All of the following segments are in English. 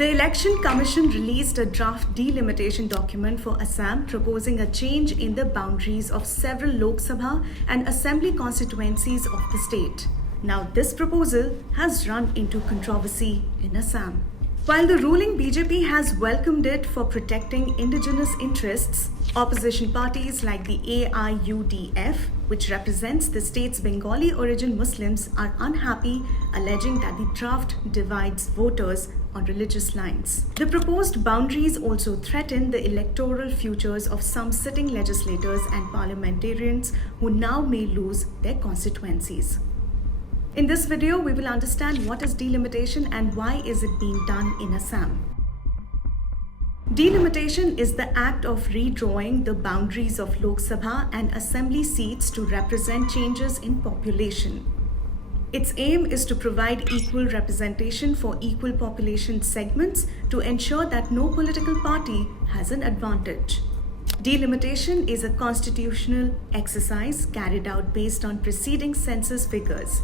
The Election Commission released a draft delimitation document for Assam proposing a change in the boundaries of several Lok Sabha and Assembly constituencies of the state. Now, this proposal has run into controversy in Assam. While the ruling BJP has welcomed it for protecting indigenous interests, opposition parties like the AIUDF, which represents the state's Bengali origin Muslims, are unhappy, alleging that the draft divides voters on religious lines. The proposed boundaries also threaten the electoral futures of some sitting legislators and parliamentarians who now may lose their constituencies. In this video, we will understand what is delimitation and why is it being done in Assam. Delimitation is the act of redrawing the boundaries of Lok Sabha and Assembly seats to represent changes in population. Its aim is to provide equal representation for equal population segments to ensure that no political party has an advantage. Delimitation is a constitutional exercise carried out based on preceding census figures.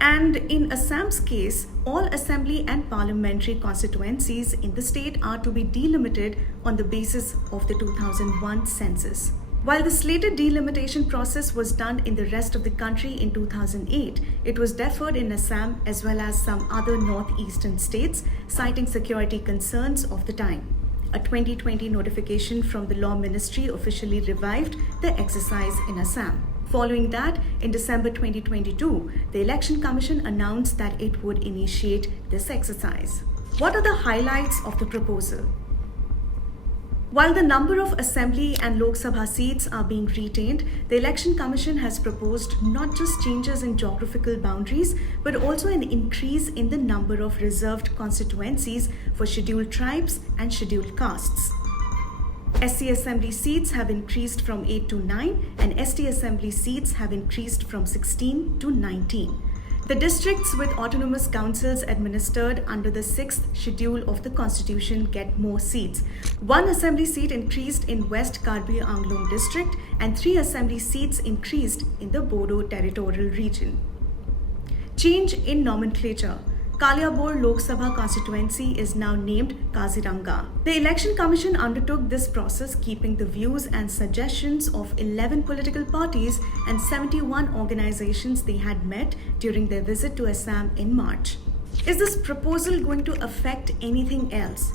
And in Assam's case, all assembly and parliamentary constituencies in the state are to be delimited on the basis of the 2001 census. While the slated delimitation process was done in the rest of the country in 2008, it was deferred in Assam as well as some other northeastern states, citing security concerns of the time. A 2020 notification from the Law Ministry officially revived the exercise in Assam. Following that, in December 2022, the Election Commission announced that it would initiate this exercise. What are the highlights of the proposal? While the number of Assembly and Lok Sabha seats are being retained, the Election Commission has proposed not just changes in geographical boundaries, but also an increase in the number of reserved constituencies for scheduled tribes and scheduled castes. SC Assembly seats have increased from 8 to 9 and ST Assembly seats have increased from 16 to 19. The districts with autonomous councils administered under the 6th schedule of the constitution get more seats. 1 assembly seat increased in West Karbi Anglong district and 3 assembly seats increased in the Bodo territorial region. Change in nomenclature. Kaliabor Lok Sabha constituency is now named Kaziranga. The Election Commission undertook this process keeping the views and suggestions of 11 political parties and 71 organizations they had met during their visit to Assam in March. Is this proposal going to affect anything else?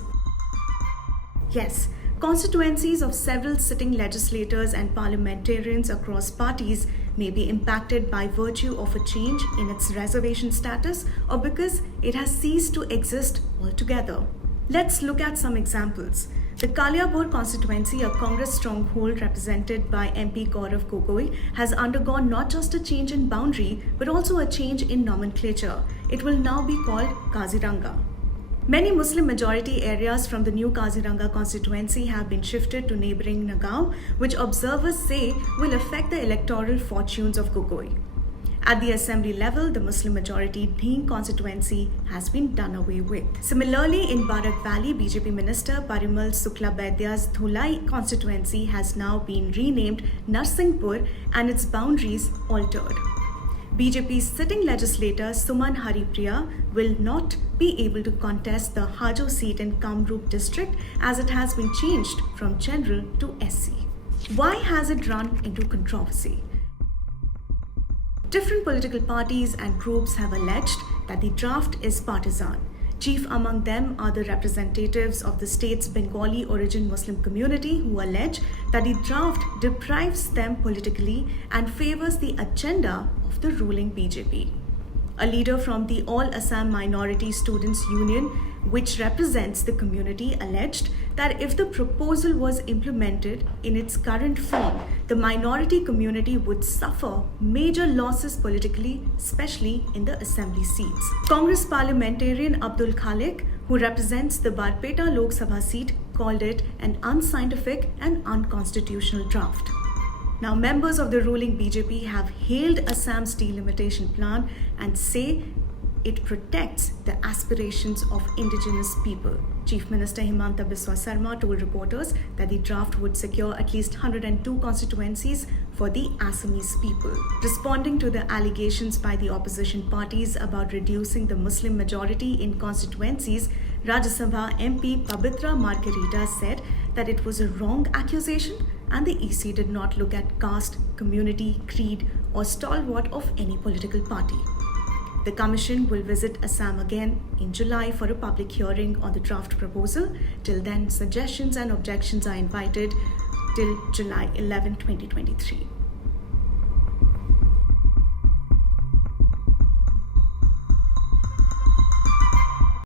Yes. Constituencies of several sitting legislators and parliamentarians across parties may be impacted by virtue of a change in its reservation status or because it has ceased to exist altogether. Let's look at some examples. The Kaliabor constituency, a Congress stronghold represented by MP Gaurav Gogoi, has undergone not just a change in boundary but also a change in nomenclature. It will now be called Kaziranga. Many Muslim majority areas from the new Kaziranga constituency have been shifted to neighbouring Nagaon, which observers say will affect the electoral fortunes of Gogoi. At the assembly level, the Muslim majority Dhing constituency has been done away with. Similarly, in Barak Valley, BJP Minister Parimal Suklabaidya's Dhulai constituency has now been renamed Narsinghpur and its boundaries altered. BJP's sitting legislator Suman Haripriya will not be able to contest the Hajo seat in Kamrup district as it has been changed from general to SC. Why has it run into controversy? Different political parties and groups have alleged that the draft is partisan. Chief among them are the representatives of the state's Bengali origin Muslim community who allege that the draft deprives them politically and favors the agenda of the ruling BJP. A leader from the All Assam Minority Students Union, which represents the community, alleged that if the proposal was implemented in its current form, the minority community would suffer major losses politically, especially in the assembly seats. Congress parliamentarian Abdul Khalik, who represents the Barpeta Lok Sabha seat, called it an unscientific and unconstitutional draft. Now, members of the ruling BJP have hailed Assam's delimitation plan and say it protects the aspirations of indigenous people. Chief Minister Himanta Biswa Sarma told reporters that the draft would secure at least 102 constituencies for the Assamese people. Responding to the allegations by the opposition parties about reducing the Muslim majority in constituencies, Rajya Sabha MP Pabitra Margarita said that it was a wrong accusation and the EC did not look at caste, community, creed or stalwart of any political party. The Commission will visit Assam again in July for a public hearing on the draft proposal. Till then, suggestions and objections are invited till July 11, 2023.